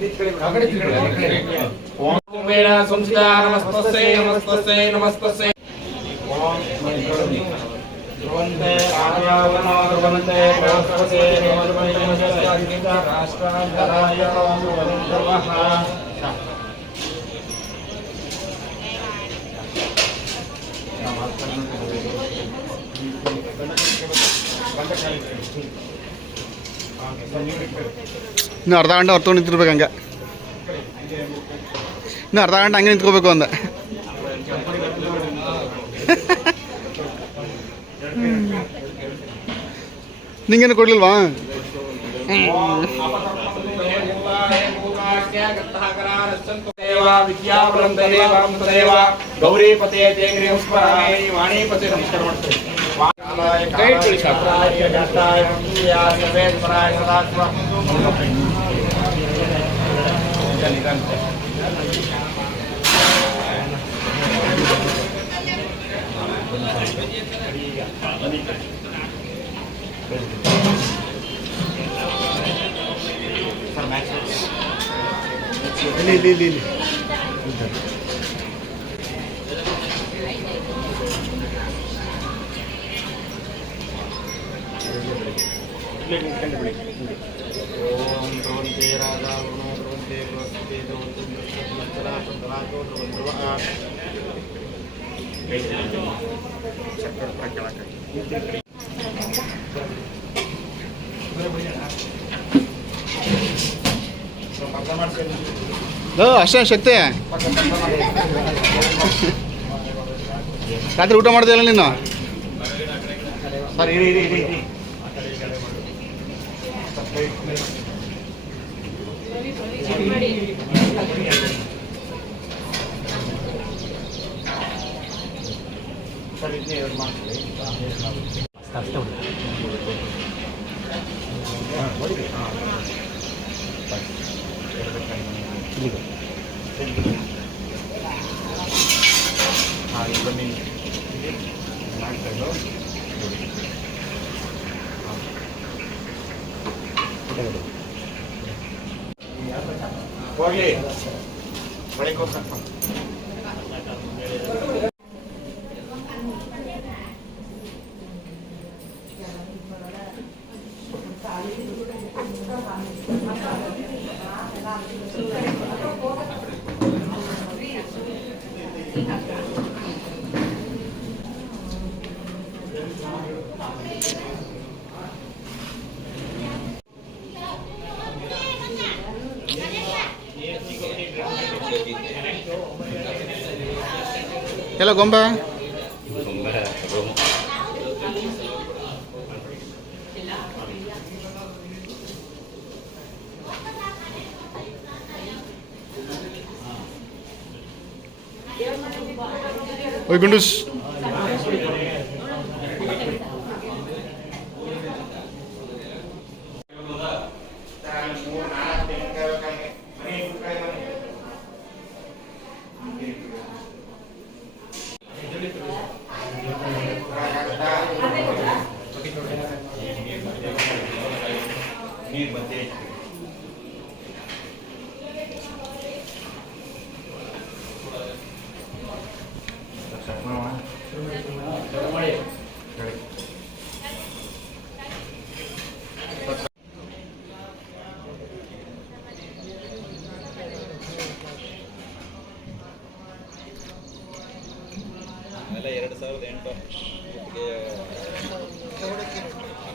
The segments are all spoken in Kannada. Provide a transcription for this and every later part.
ओम वेणा संस्था नमस्तस्यै नमस्तस्यै नमस्तस्यै ओम ध्रुवन्ते आर्यावनो ध्रुवन्ते बृहस्पते नमस्ते राष्ट्रान्तराय ध्रुवः ಇನ್ನು ಅರ್ಧ ಗಂಟೆ ಹೊತ್ತು ನಿಂತಿರ್ಬೇಕು ಹಂಗೆ ಇನ್ನು ಅರ್ಧ ಗಂಟೆ ಹಂಗೆ ನಿಂತ್ಕೋಬೇಕು ಅಂದೆ ನಿಂಗೇನು ಕೊಡ್ಲಿಲ್ವಾ ಗೌರಿಪತೆ ವಾಣಿಪತೆ ನಮಸ್ಕಾರ ಮಾಡ್ತಾರೆ ಇಲ್ಲಿ ओम ध्रुवन्ते राजा वरुणो ध्रुवन्ते बृहस्पति ध्रुवन्ते नक्षत्रा चन्द्रातो ध्रुवन्ध्रुवः चक्र प्रकलक ಅಷ್ಟೇ ಶಕ್ತಿ ರಾತ್ರಿ ಊಟ ಮಾಡ್ತೀಯಲ್ಲ ನೀನು ಸರ್ ಇರಿ ಸರ್ ಇದನ್ನೇ ಎರಡು ಮಾಡ್ತೀವಿ ಬನ್ನಿ ಹೋಗ್ಲಿ ಬಳಿಕ ಎಲ್ಲ ಗೊಂಬೆ ಓಯ್ ಗುಂಡೂಸ್ ನೀರು ಬಂದೆ ಆಮೇಲೆ 2008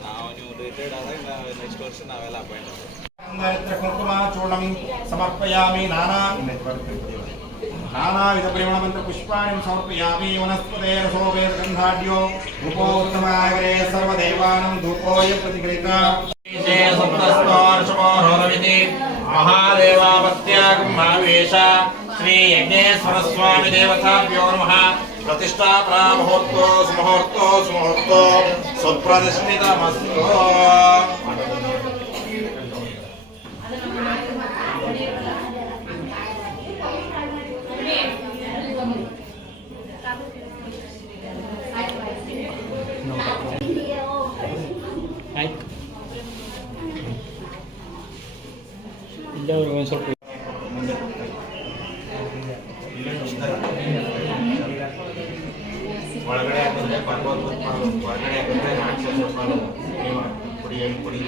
ನಾವು ನೀವು ರಿಟೈರ್ಡ್ ಆದಾಗ ನೆಕ್ಸ್ಟ್ ವರ್ಷ ನಾವೆಲ್ಲ ಅಪಾಯಿಂಟ್ ಕುಂಕುಮಾಚೂರ್ಣಂ ಸಮರ್ಪಯಾಮಿ नानाविध परिमलमंत्र पुष्पाणि समर्पयामि वनस्पतेर शोभेर गंधाढ्यो रूपोत्तमाग्रे सर्वदेवानां धूपोय प्रतिगृहीता श्री सप्तस्तोर्षमोहरविति महादेवापत्यागमावेश श्री यज्ञेश्वर स्वामी देवताभ्यो नमः प्रतिष्ठा प्रामुहूर्तो सुमुहूर्तो सुप्रतिष्ठितमस्तु ಇಲ್ಲವರು ಒಂದು ಸ್ವಲ್ಪ ಏನು ಕೊಡಿ.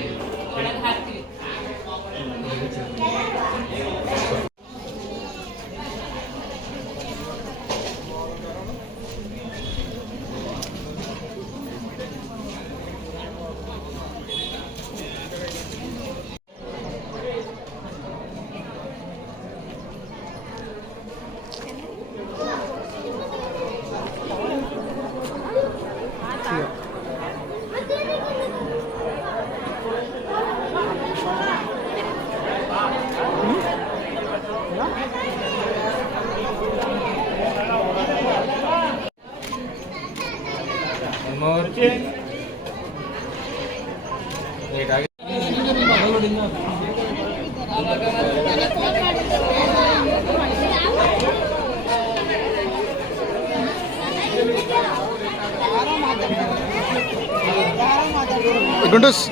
ಗುಂಡೂಸ್